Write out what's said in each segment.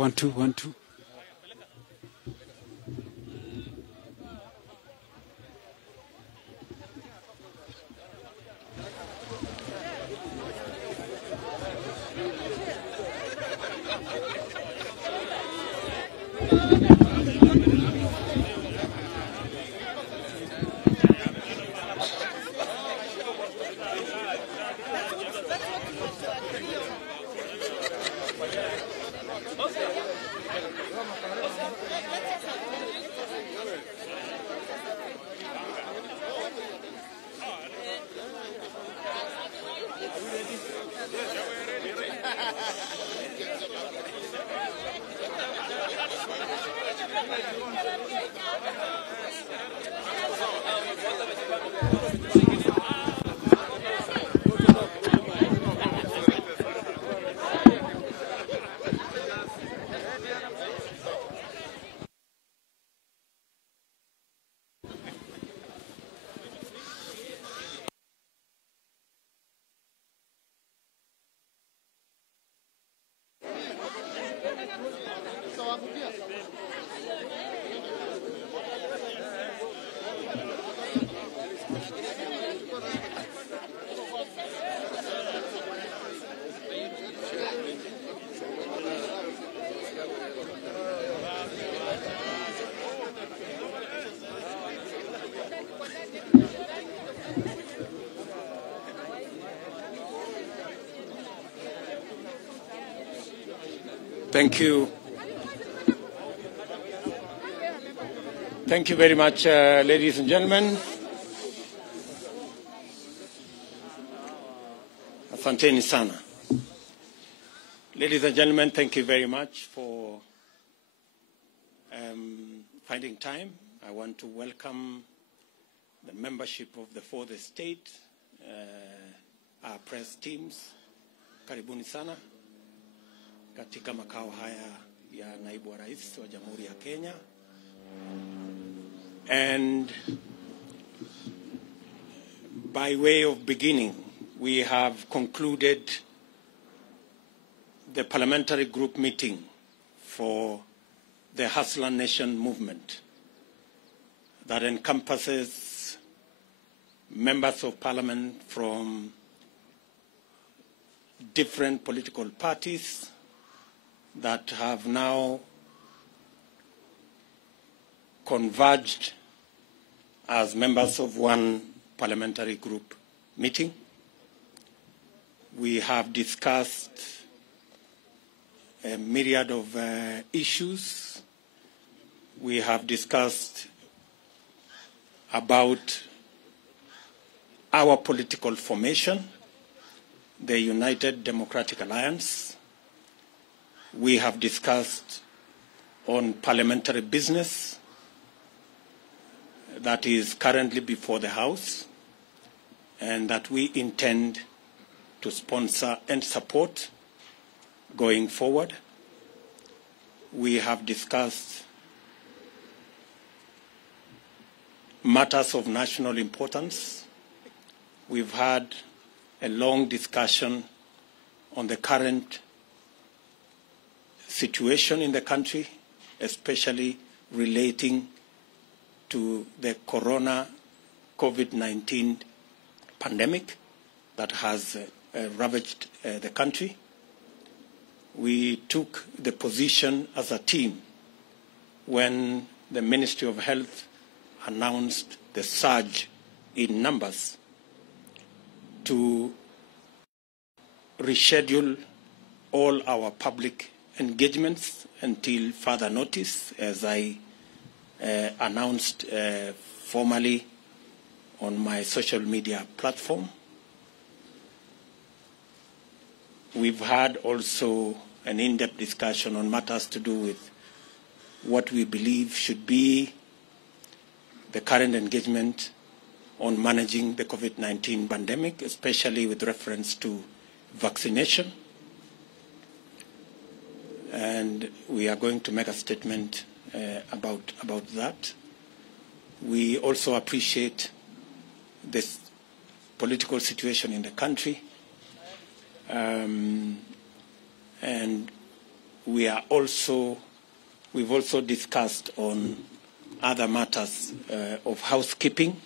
1 2 1 2. Thank you. Thank you very much, ladies and gentlemen. Asanteni sana. Ladies and gentlemen, thank you very much for finding time. I want to welcome the membership of the fourth estate, our press teams. Karibuni sana katika makao haya ya naibu wa rais wa Jamhuri ya Kenya. And by way of beginning, we have concluded the parliamentary group meeting for the Hustler Nation movement that encompasses members of parliament from different political parties that have now converged as members of one parliamentary group meeting. We have discussed a myriad of issues. We have discussed about our political formation, the United Democratic Alliance. We have discussed on parliamentary business that is currently before the House and that we intend to sponsor and support going forward. We have discussed matters of national importance. We've had a long discussion on the current situation in the country, especially relating to the COVID-19 pandemic that has ravaged the country. We took the position as a team when the Ministry of Health announced the surge in numbers to reschedule all our public engagements until further notice, as I announced formally on my social media platform. We've had also an in-depth discussion on matters to do with what we believe should be the current engagement on managing the COVID-19 pandemic, especially with reference to vaccination. And we are going to make a statement about that. We also appreciate this political situation in the country, and we've also discussed on other matters of housekeeping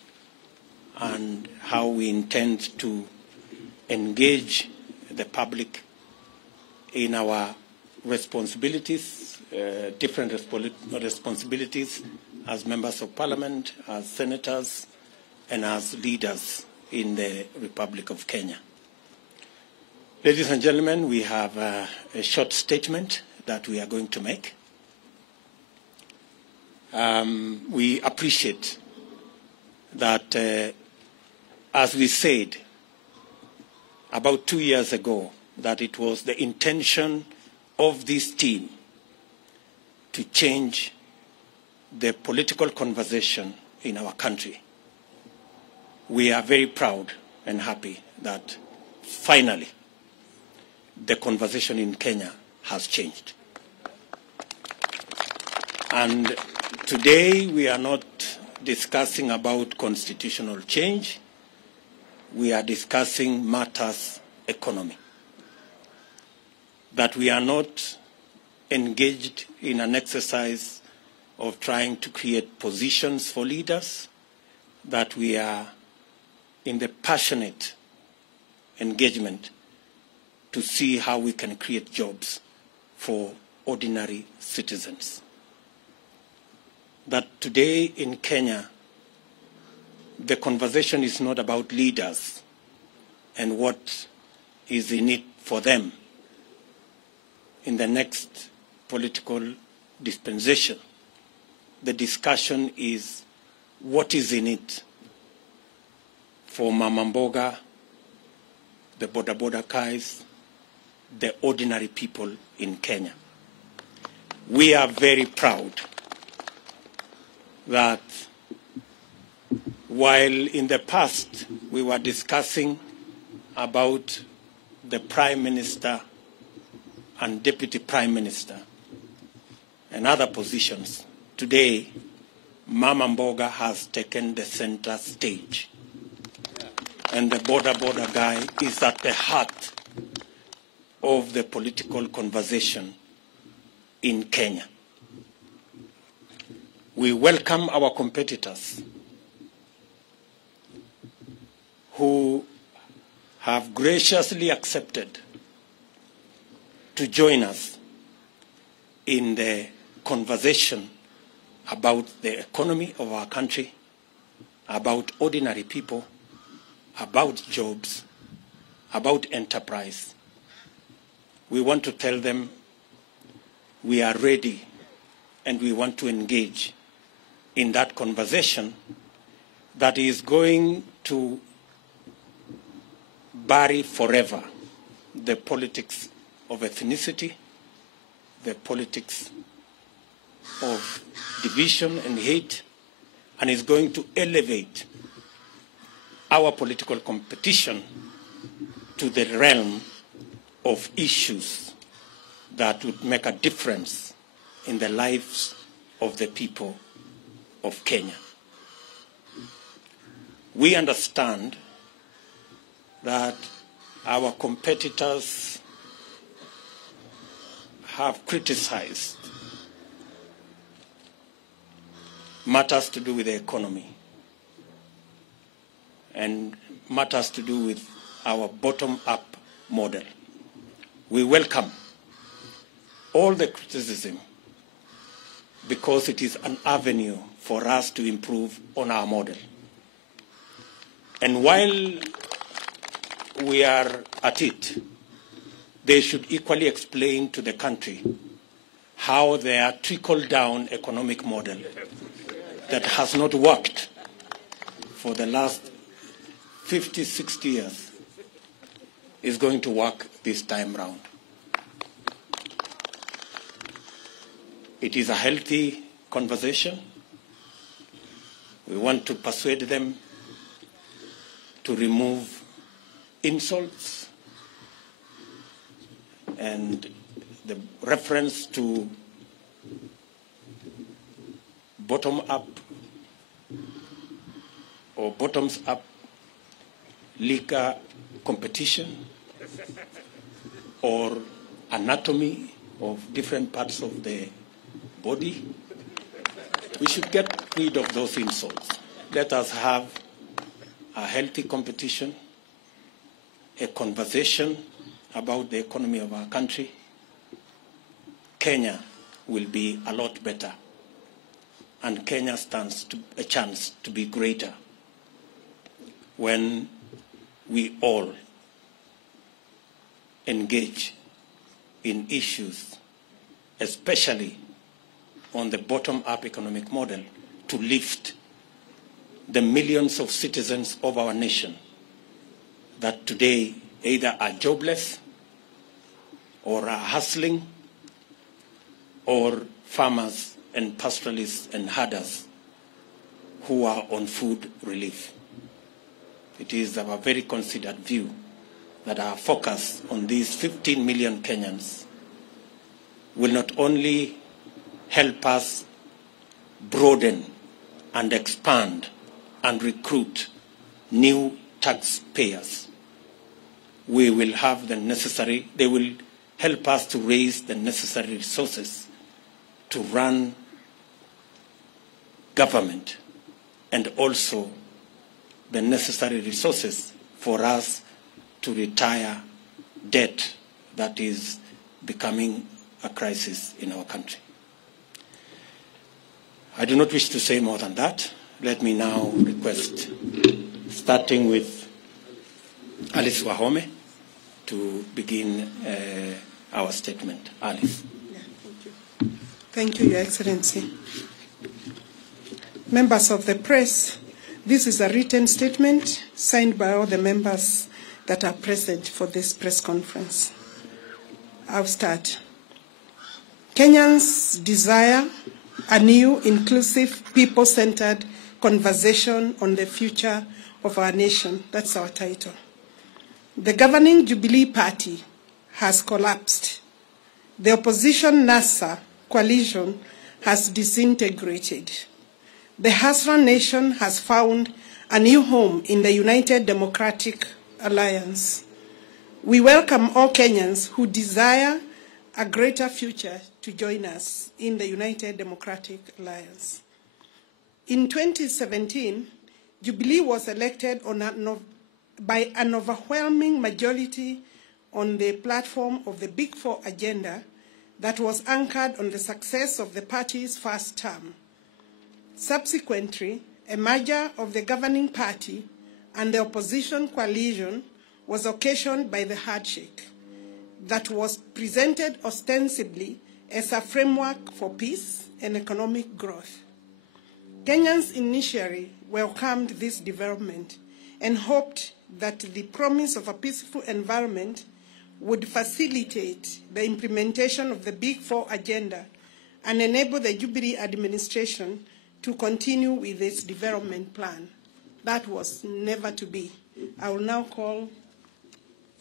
and how we intend to engage the public in our responsibilities, different responsibilities as members of parliament, as senators, and as leaders in the Republic of Kenya. Ladies and gentlemen, we have a short statement that we are going to make. We appreciate that, as we said about 2 years ago, that it was the intention of this team to change the political conversation in our country. We are very proud and happy that finally the conversation in Kenya has changed. And today we are not discussing about constitutional change. We are discussing matters economy. That we are not engaged in an exercise of trying to create positions for leaders, that we are in the passionate engagement to see how we can create jobs for ordinary citizens. That today in Kenya, the conversation is not about leaders and what is in it for them in the next political dispensation. The discussion is what is in it for Mama Mboga, the boda guys, the ordinary people in Kenya. We are very proud that while in the past we were discussing about the Prime Minister and Deputy Prime Minister and other positions, today Mama Mboga has taken the center stage. And the boda guy is at the heart of the political conversation in Kenya. We welcome our competitors who have graciously accepted to join us in the conversation about the economy of our country, about ordinary people, about jobs, about enterprise. We want to tell them we are ready and we want to engage in that conversation that is going to bury forever the politics of ethnicity, the politics of division and hate, and is going to elevate our political competition to the realm of issues that would make a difference in the lives of the people of Kenya. We understand that our competitors have criticized matters to do with the economy and matters to do with our bottom-up model. We welcome all the criticism because it is an avenue for us to improve on our model. And while we are at it, they should equally explain to the country how their trickle-down economic model that has not worked for the last 50, 60 years is going to work this time round. It is a healthy conversation. We want to persuade them to remove insults and the reference to bottom-up or bottoms-up liquor competition or anatomy of different parts of the body. We should get rid of those insults. Let us have a healthy competition, a conversation about the economy of our country. Kenya will be a lot better, and Kenya stands a chance to be greater when we all engage in issues, especially on the bottom-up economic model, to lift the millions of citizens of our nation that today either are jobless or are hustling, or farmers and pastoralists and herders who are on food relief. It is our very considered view that our focus on these 15 million Kenyans will not only help us broaden and expand and recruit new taxpayers. We will have the necessary, they will help us to raise the necessary resources to run government, and also the necessary resources for us to retire debt that is becoming a crisis in our country. I do not wish to say more than that. Let me now request, starting with Alice Wahome, to begin our statement. Alice. Thank you, Your Excellency. Members of the press, this is a written statement signed by all the members that are present for this press conference. I'll start. Kenyans desire a new, inclusive, people-centered conversation on the future of our nation. That's our title. The governing Jubilee Party has collapsed. The opposition NASA coalition has disintegrated. The Hasran nation has found a new home in the United Democratic Alliance. We welcome all Kenyans who desire a greater future to join us in the United Democratic Alliance. In 2017, Jubilee was elected by an overwhelming majority on the platform of the Big Four agenda that was anchored on the success of the party's first term. Subsequently, a merger of the governing party and the opposition coalition was occasioned by the handshake that was presented ostensibly as a framework for peace and economic growth. Kenyans initially welcomed this development and hoped that the promise of a peaceful environment would facilitate the implementation of the Big Four agenda and enable the Jubilee administration to continue with its development plan. That was never to be. I will now call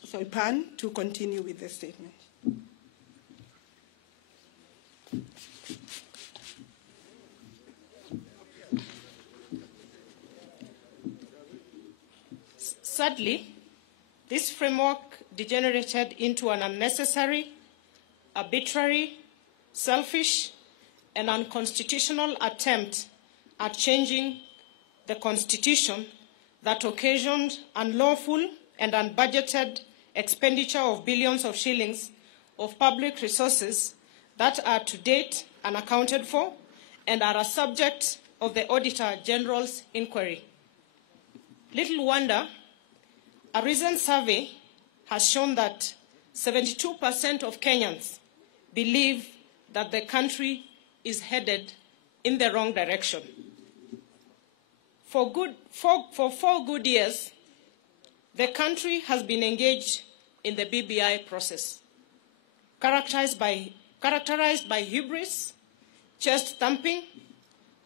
Soipan to continue with the statement. Sadly, this framework degenerated into an unnecessary, arbitrary, selfish, and unconstitutional attempt at changing the Constitution that occasioned unlawful and unbudgeted expenditure of billions of shillings of public resources that are to date unaccounted for and are a subject of the Auditor General's inquiry. Little wonder, a recent survey has shown that 72% of Kenyans believe that the country is headed in the wrong direction. For 4 good years, the country has been engaged in the BBI process, characterized by hubris, chest thumping,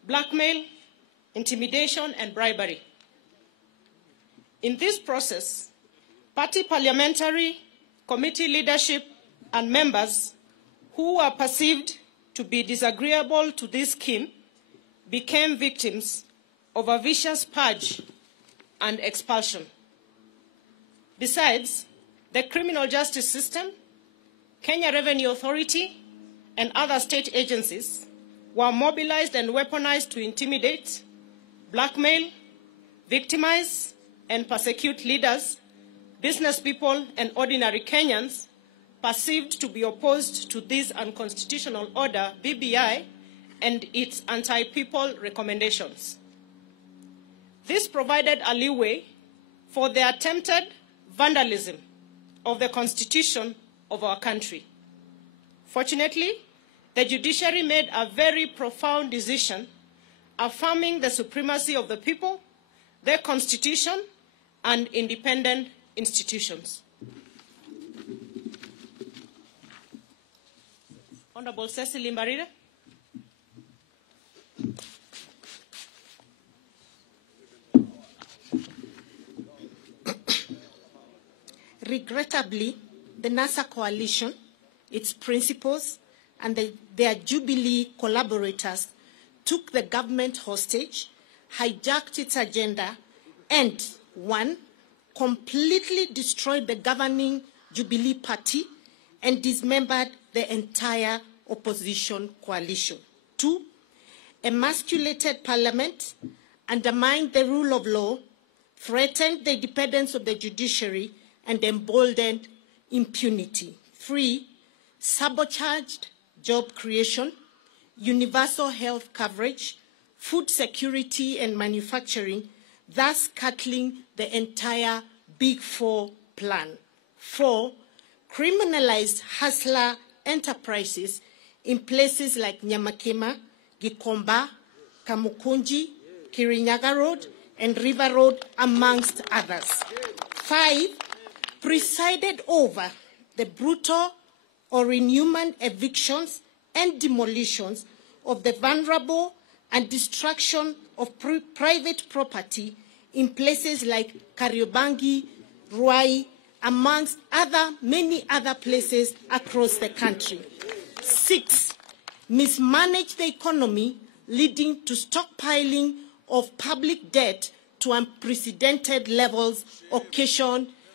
blackmail, intimidation, and bribery. In this process, party parliamentary committee leadership and members who were perceived to be disagreeable to this scheme became victims of a vicious purge and expulsion. Besides, the criminal justice system, Kenya Revenue Authority, and other state agencies were mobilized and weaponized to intimidate, blackmail, victimize, and persecute leaders, business people, and ordinary Kenyans perceived to be opposed to this unconstitutional order, BBI, and its anti-people recommendations. This provided a leeway for the attempted vandalism of the constitution of our country. Fortunately, the judiciary made a very profound decision affirming the supremacy of the people, their constitution, and independent institutions. Honorable Cecily Mbarire. Regrettably, the NASA coalition, its principals, and their Jubilee collaborators took the government hostage, hijacked its agenda, and, one, completely destroyed the governing Jubilee party and dismembered the entire opposition coalition. Two, emasculated parliament, undermined the rule of law, threatened the independence of the judiciary, and emboldened impunity. Three, sabotaged job creation, universal health coverage, food security and manufacturing, thus cutting the entire Big Four plan. Four, criminalized hustler enterprises in places like Nyamakima, Gikomba, Kamukunji, Kirinyaga Road, and River Road, amongst others. Five, presided over the brutal or inhuman evictions and demolitions of the vulnerable and destruction of private property in places like Kariobangi, Ruai, amongst many other places across the country. Six, mismanaged the economy, leading to stockpiling of public debt to unprecedented levels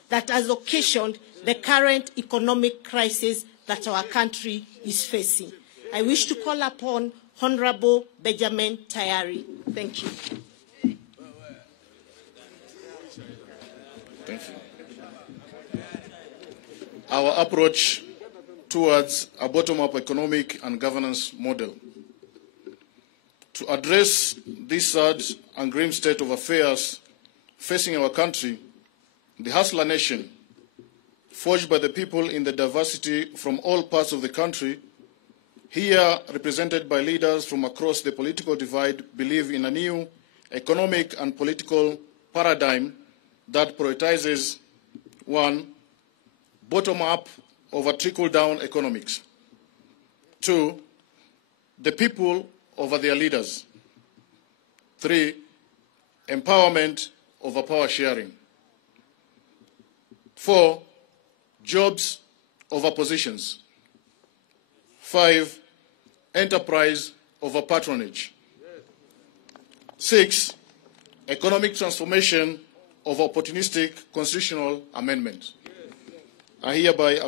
that has occasioned the current economic crisis that our country is facing. I wish to call upon Honorable Benjamin Tayari. Thank you. Thank you. Our approach towards a bottom-up economic and governance model. To address this sad and grim state of affairs facing our country, the Hustler Nation, forged by the people in the diversity from all parts of the country, here represented by leaders from across the political divide, believe in a new economic and political paradigm that prioritizes, one, bottom-up over trickle-down economics. Two, the people over their leaders. Three, empowerment over power sharing. Four, jobs over positions. Five, enterprise over patronage. Six, economic transformation over opportunistic constitutional amendment. I hereby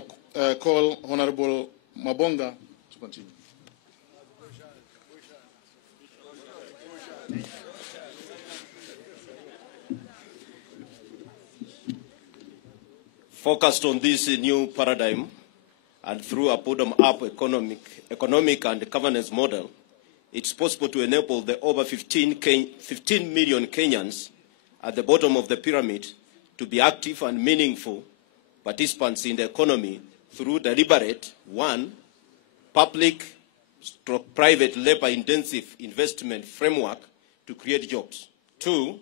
call Honorable Mabonga to continue. Focused on this new paradigm and through a bottom-up economic and governance model, it's possible to enable the over 15 million Kenyans at the bottom of the pyramid to be active and meaningful participants in the economy through deliberate, one, public/private labor-intensive investment framework to create jobs. Two,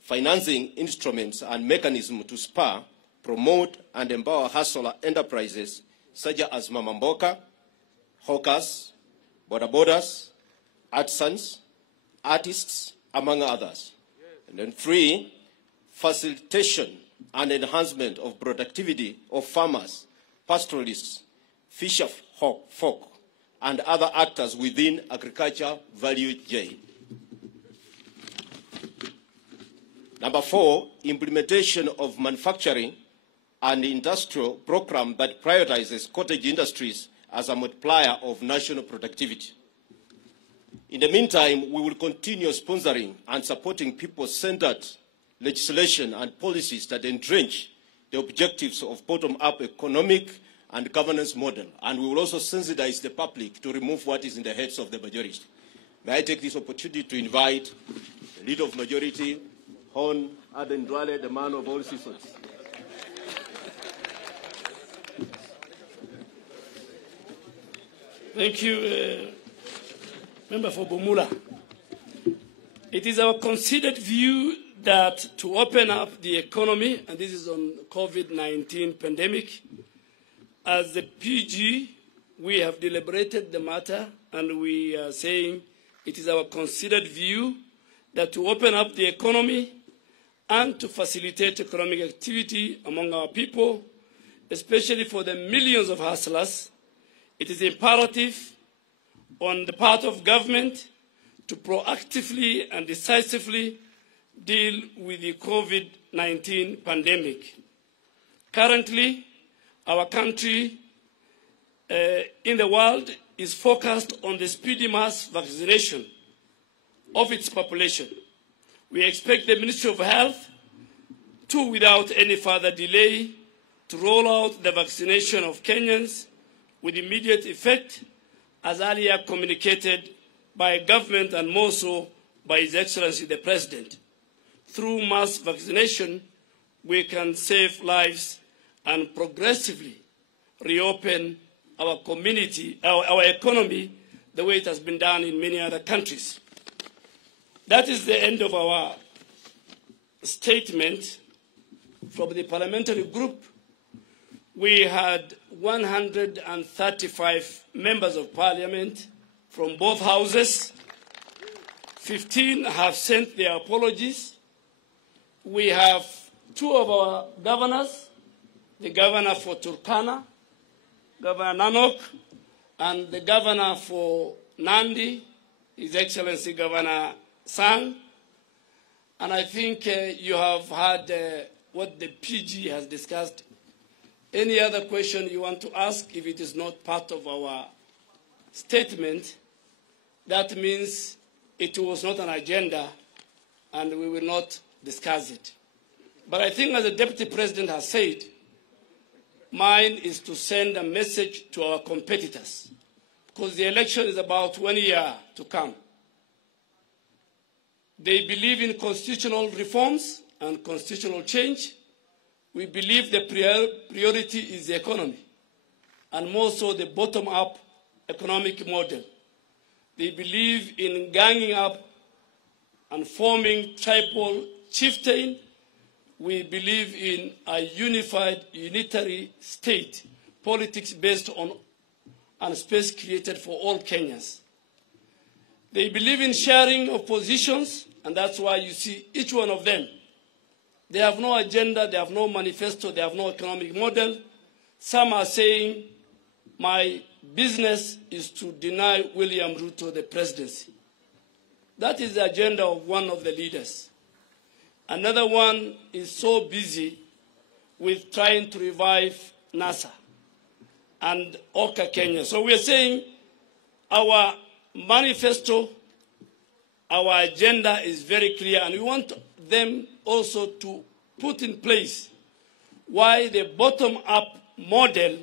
financing instruments and mechanisms to spur, promote, and empower hustler enterprises such as Mama Mboka, hawkers, bodabodas, artisans, artists, among others. And then three, facilitation and enhancement of productivity of farmers, pastoralists, fisher folk, and other actors within agriculture value chain. Number four, implementation of manufacturing and industrial program that prioritizes cottage industries as a multiplier of national productivity. In the meantime, we will continue sponsoring and supporting people-centered legislation and policies that entrench the objectives of bottom-up economic and governance model. And we will also sensitize the public to remove what is in the heads of the majority. May I take this opportunity to invite the leader of majority, Hon Aden Duale, the man of all seasons. Thank you, Member for Bumula. It is our considered view that to open up the economy, and this is on COVID-19 pandemic, as the PG, we have deliberated the matter, and we are saying it is our considered view that to open up the economy and to facilitate economic activity among our people, especially for the millions of hustlers, it is imperative on the part of government to proactively and decisively deal with the COVID-19 pandemic. Currently, our country in the world is focused on the speedy mass vaccination of its population. We expect the Ministry of Health to, without any further delay, to roll out the vaccination of Kenyans with immediate effect, as earlier communicated by government and more so by His Excellency the President. Through mass vaccination, we can save lives and progressively reopen our community, our economy, the way it has been done in many other countries. That is the end of our statement from the parliamentary group. We had 135 members of parliament from both houses. 15 have sent their apologies. We have 2 of our governors, the governor for Turkana, Governor Nanok, and the governor for Nandi, His Excellency Governor Sang. And I think you have heard what the PG has discussed. Any other question you want to ask, if it is not part of our statement, that means it was not an agenda and we will not discuss it. But I think, as the Deputy President has said, mine is to send a message to our competitors, because the election is about 1 year to come. They believe in constitutional reforms and constitutional change. We believe the priority is the economy, and more so the bottom-up economic model. They believe in ganging up and forming tribal chieftain. We believe in a unified, unitary state, politics based on and space created for all Kenyans. They believe in sharing of positions, and that's why you see each one of them. They have no agenda, they have no manifesto, they have no economic model. Some are saying, my business is to deny William Ruto the presidency. That is the agenda of one of the leaders. Another one is so busy with trying to revive NASA and Oka Kenya. So we are saying our manifesto, our agenda is very clear, and we want them also to put in place why the bottom-up model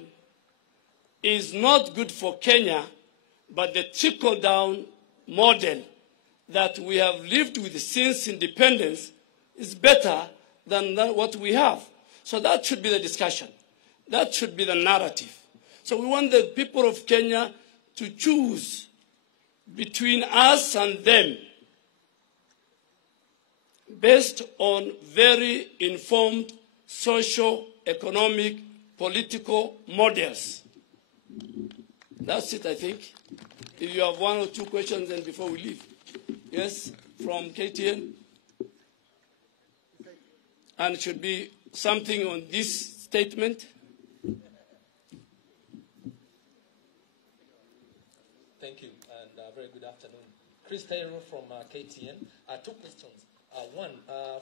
is not good for Kenya, but the trickle-down model that we have lived with since independence is better than what we have. So that should be the discussion. That should be the narrative. So we want the people of Kenya to choose between us and them based on very informed social, economic, political models. That's it, I think. If you have 1 or 2 questions, then before we leave. Yes, from KTN. And it should be something on this statement. Thank you, and very good afternoon. Chris Taylor from KTN. 2 questions. One,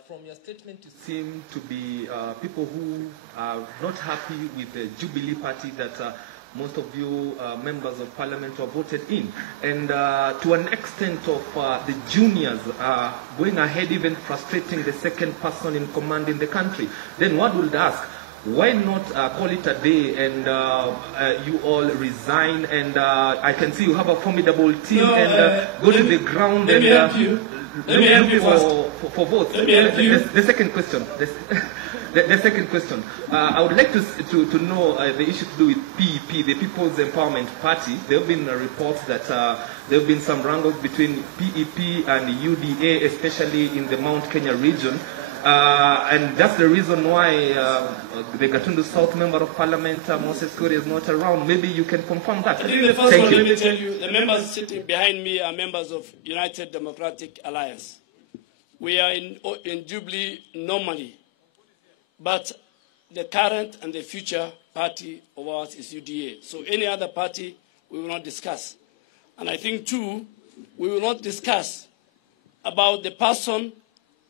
from your statement, you seem to be people who are not happy with the Jubilee Party that most of you members of parliament who have voted in. And to an extent of the juniors going ahead, even frustrating the second person in command in the country, then one would ask, why not call it a day and you all resign, and I can see you have a formidable team, go to the ground and look for votes. The second question. The second question. I would like to know the issue to do with PEP, the People's Empowerment Party. There have been reports that there have been some wrangles between PEP and UDA, especially in the Mount Kenya region. And that's the reason why the Gatundu South Member of Parliament, Moses Kuri, is not around. Maybe you can confirm that. I think the first one, let me tell you, the members sitting behind me are members of United Democratic Alliance. We are in Jubilee normally, but the current and the future party of ours is UDA. So any other party, we will not discuss. And I think, too, we will not discuss about the person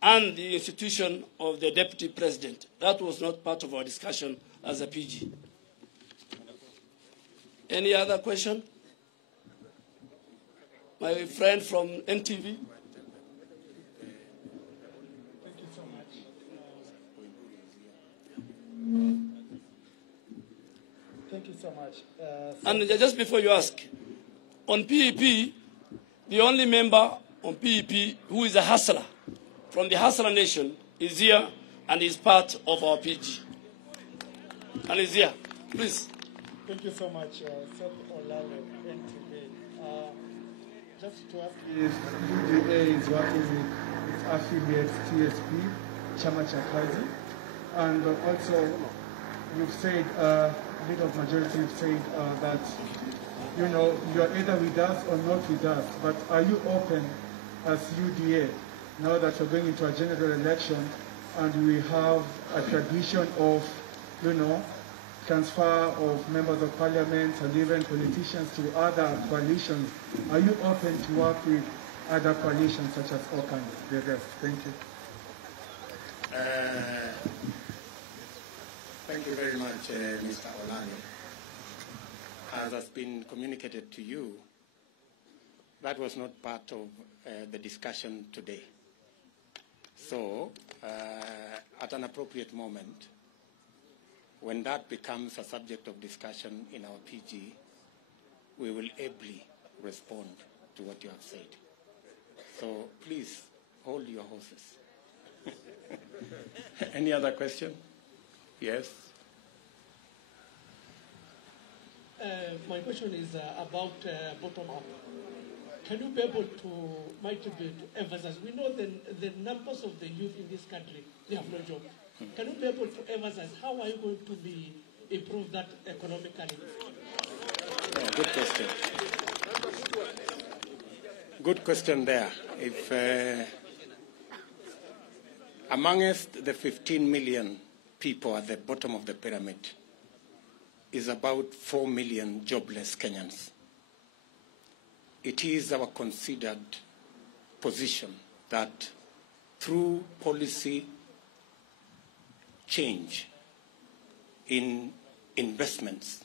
and the institution of the Deputy President. That was not part of our discussion as a PG. Any other question? My friend from NTV. Thank you so much. Thank you so much. And just before you ask, on PEP, the only member on PEP who is a hustler from the Hustler Nation is here and is part of our PG. And is here. Please. Thank you so much, Seth Olale, NTV. Just to ask if UDA is working with its affiliate TSP, Chama cha Kazi, and also you've said, bit of majority have said that, you know, you're either with us or not with us, but are you open as UDA now that we're going into a general election and we have a tradition of, you know, transfer of members of parliament and even politicians to other coalitions? Are you open to work with other coalitions such as OCAN, the rest? Thank you. Thank you very much, Mr. Olani. As has been communicated to you, that was not part of the discussion today. So, at an appropriate moment, when that becomes a subject of discussion in our PG, we will ably respond to what you have said. So please, hold your horses. Any other question? Yes? My question is about bottom-up. Can you be able to emphasize? We know the numbers of the youth in this country, they have no job. Can you be able to emphasize how are you going to improve that economically? Yeah, good question. Good question there. If amongst the 15 million people at the bottom of the pyramid is about 4 million jobless Kenyans, it is our considered position that through policy change in investments,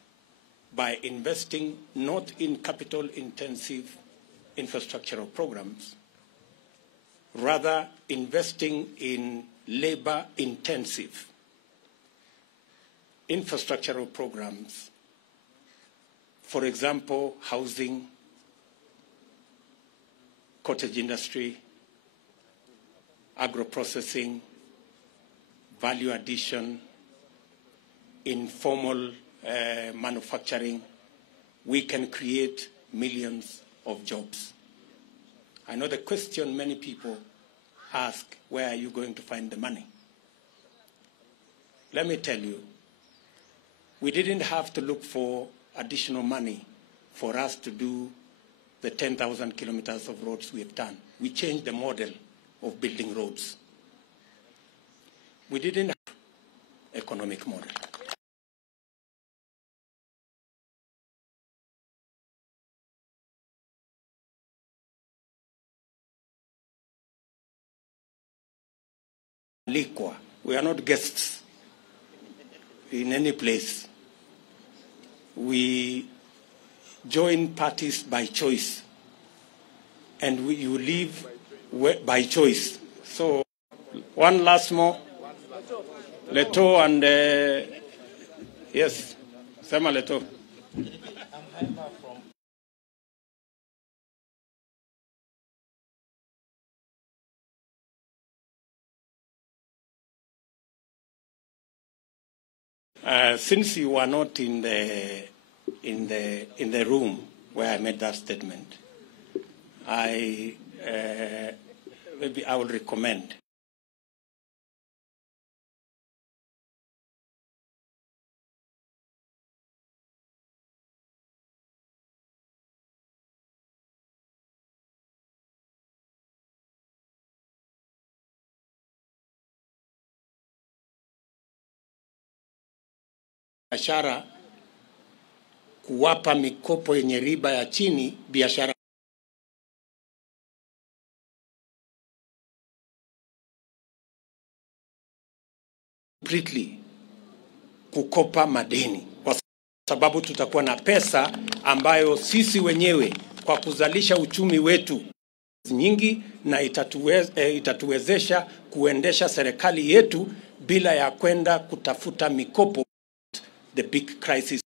by investing not in capital-intensive infrastructural programs, rather investing in labor-intensive infrastructural programs, for example, housing, cottage industry, agro-processing, value addition, informal manufacturing, we can create millions of jobs. I know the question many people ask, where are you going to find the money? Let me tell you, we didn't have to look for additional money for us to do the 10,000 kilometers of roads we have done. We changed the model of building roads. We didn't have economic model. We are not guests in any place. we join parties by choice, and you leave by choice. So one last more. Leto and yes, Sema Leto. Since you were not in the room where I made that statement, maybe I will recommend. Biashara kuwapa mikopo yenye riba ya chini biashara completely kukopa madeni, kwa sababu tutakuwa na pesa ambayo sisi wenyewe kwa kuzalisha uchumi wetu nyingi, na itatuwezesha kuendesha serikali yetu bila ya kwenda kutafuta mikopo. The big crisis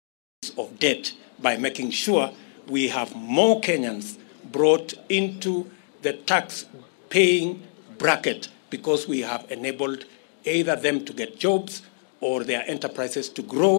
of debt, by making sure we have more Kenyans brought into the tax-paying bracket, because we have enabled either them to get jobs or their enterprises to grow.